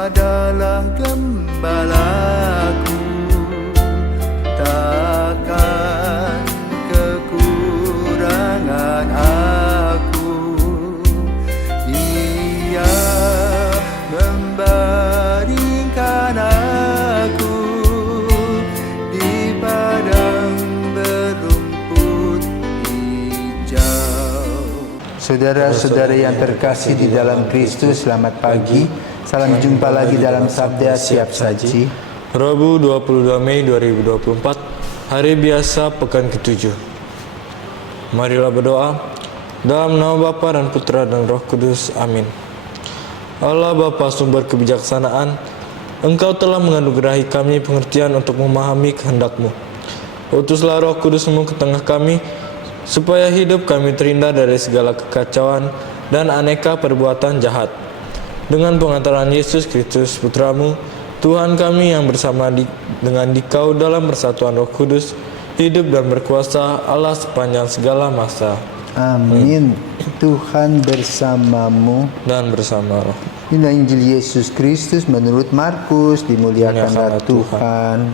adalah gembalaku, takkan kekurangan aku. Ia membaringkan aku di padang berumput hijau. Saudara-saudara yang terkasih di dalam Kristus, selamat pagi. Salam jumpa lagi dalam Sabda Siap Saji. Rabu 22 Mei 2024, hari biasa pekan ke-7. Marilah berdoa. Dalam nama Bapa dan Putra dan Roh Kudus. Amin. Allah Bapa sumber kebijaksanaan, Engkau telah menganugerahi kami pengertian untuk memahami kehendak-Mu. Utuslah Roh Kudus-Mu ke tengah kami, supaya hidup kami terhindar dari segala kekacauan dan aneka perbuatan jahat. Dengan pengantaran Yesus Kristus Putra-Mu, Tuhan kami yang bersama dengan Dikau dalam persatuan Roh Kudus, hidup dan berkuasa Allah sepanjang segala masa. Amin. Tuhan bersamamu Dan bersama Roh. Inilah Injil Yesus Kristus menurut Markus. Dimuliakanlah Tuhan.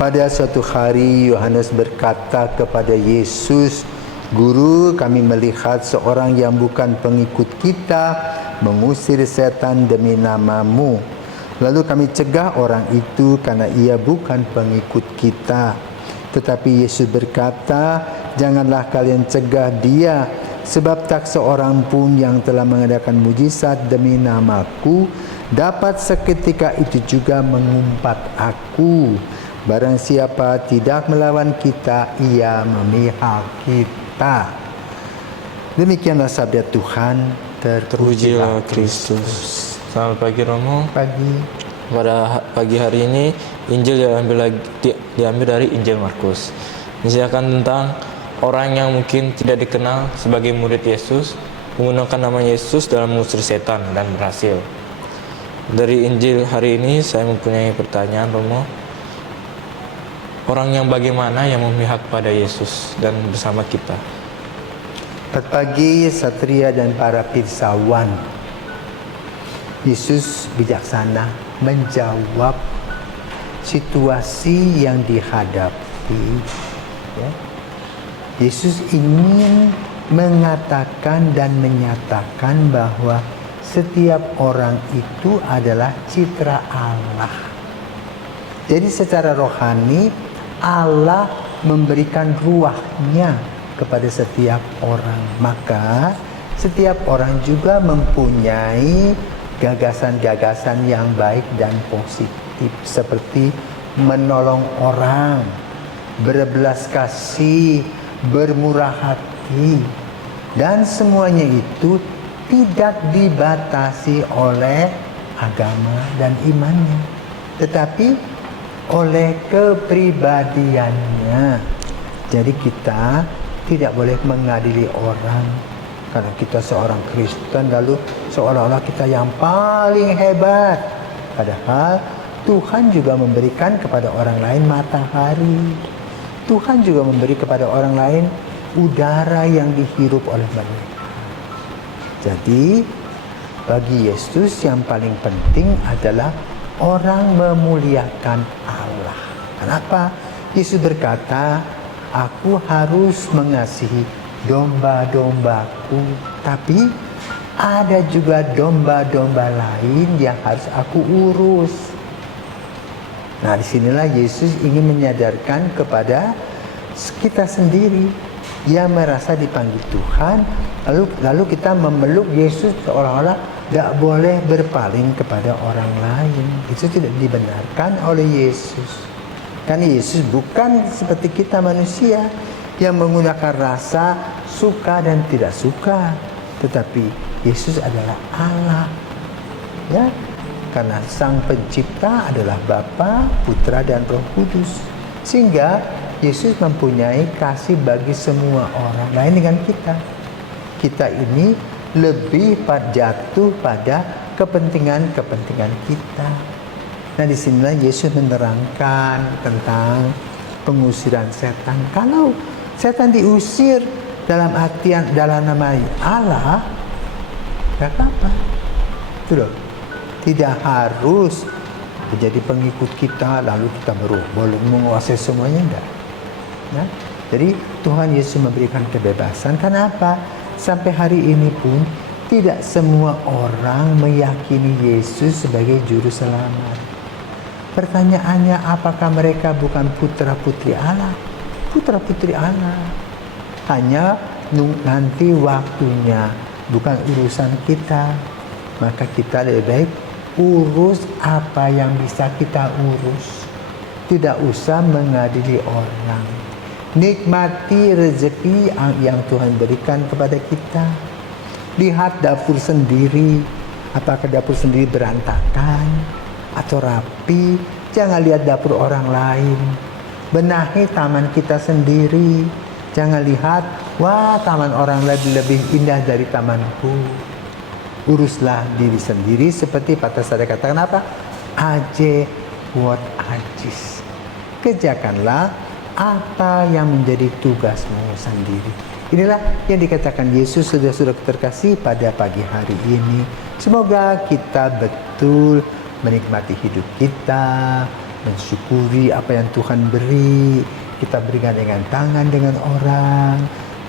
Pada suatu hari Yohanes berkata kepada Yesus, "Guru, kami melihat seorang yang bukan pengikut kita mengusir setan demi nama-Mu. Lalu kami cegah orang itu karena ia bukan pengikut kita." Tetapi Yesus berkata, "Janganlah kalian cegah dia, sebab tak seorang pun yang telah mengadakan mujizat demi nama-Ku dapat seketika itu juga mengumpat Aku. Barang siapa tidak melawan kita, ia memihak kita." Demikianlah sabda Tuhan. Terpujilah Kristus. Selamat pagi Romo. Pagi. Pada pagi hari ini Injil diambil dari Injil Markus. Menceritakan tentang orang yang mungkin tidak dikenal sebagai murid Yesus menggunakan nama Yesus dalam mengusir setan dan berhasil. Dari Injil hari ini saya mempunyai pertanyaan, Romo. Orang yang bagaimana yang memihak pada Yesus dan bersama kita? Selamat pagi Satria dan para pirsawan. Yesus bijaksana menjawab situasi yang dihadapi. Ya. Yesus ingin mengatakan dan menyatakan bahwa setiap orang itu adalah citra Allah. Jadi secara rohani Allah memberikan ruahnya kepada setiap orang. Maka setiap orang juga mempunyai gagasan-gagasan yang baik dan positif, seperti menolong orang, berbelas kasih, bermurah hati, dan semuanya itu tidak dibatasi oleh agama dan imannya, tetapi oleh kepribadiannya. Jadi kita tidak boleh mengadili orang karena kita seorang Kristen lalu seolah-olah kita yang paling hebat. Padahal Tuhan juga memberikan kepada orang lain matahari. Tuhan juga memberi kepada orang lain udara yang dihirup oleh mereka. Jadi bagi Yesus yang paling penting adalah orang memuliakan Allah. Kenapa? Yesus berkata, "Aku harus mengasihi domba-dombaku, tapi ada juga domba-domba lain yang harus aku urus." Nah, disinilah Yesus ingin menyadarkan kepada kita sendiri yang merasa dipanggil Tuhan, lalu kita memeluk Yesus seolah-olah tidak boleh berpaling kepada orang lain. Itu tidak dibenarkan oleh Yesus. Karena Yesus bukan seperti kita manusia yang menggunakan rasa suka dan tidak suka, tetapi Yesus adalah Allah. Ya, karena Sang Pencipta adalah Bapa, Putra dan Roh Kudus. Sehingga Yesus mempunyai kasih bagi semua orang. Lain dengan kita. Kita ini lebih jatuh pada kepentingan-kepentingan kita. Nah, disinilah Yesus menerangkan tentang pengusiran setan. Kalau setan diusir dalam artian dalam nama Allah, gak apa-apa. Itu loh. Tidak harus menjadi pengikut kita lalu kita boleh menguasai semuanya, enggak. Nah, jadi Tuhan Yesus memberikan kebebasan. Kenapa? Sampai hari ini pun tidak semua orang meyakini Yesus sebagai juru selamat. Pertanyaannya, apakah mereka bukan putra-putri Allah? Putra-putri Allah. Hanya nanti waktunya, bukan urusan kita. Maka kita lebih baik urus apa yang bisa kita urus. Tidak usah mengadili orang. Nikmati rezeki yang Tuhan berikan kepada kita. Lihat dapur sendiri. Apakah dapur sendiri berantakan atau rapi? Jangan lihat dapur orang lain. Benahi taman kita sendiri. Jangan lihat, wah taman orang lain lebih indah dari tamanku. Uruslah diri sendiri seperti patah saya katakan apa? Aje what ajis. Kerjakanlah apa yang menjadi tugasmu sendiri. Inilah yang dikatakan Yesus, saudara-saudara terkasih, pada pagi hari ini. Semoga kita betul menikmati hidup kita, mensyukuri apa yang Tuhan beri. Kita berikan dengan tangan dengan orang.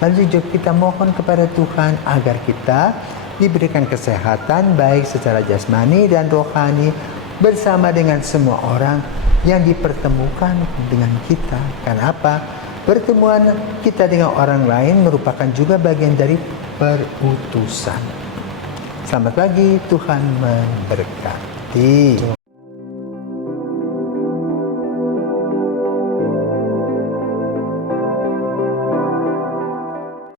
Lalu juga kita mohon kepada Tuhan agar kita diberikan kesehatan baik secara jasmani dan rohani bersama dengan semua orang yang dipertemukan dengan kita. Karena apa? Pertemuan kita dengan orang lain merupakan juga bagian dari perutusan. Selamat pagi, Tuhan memberkati.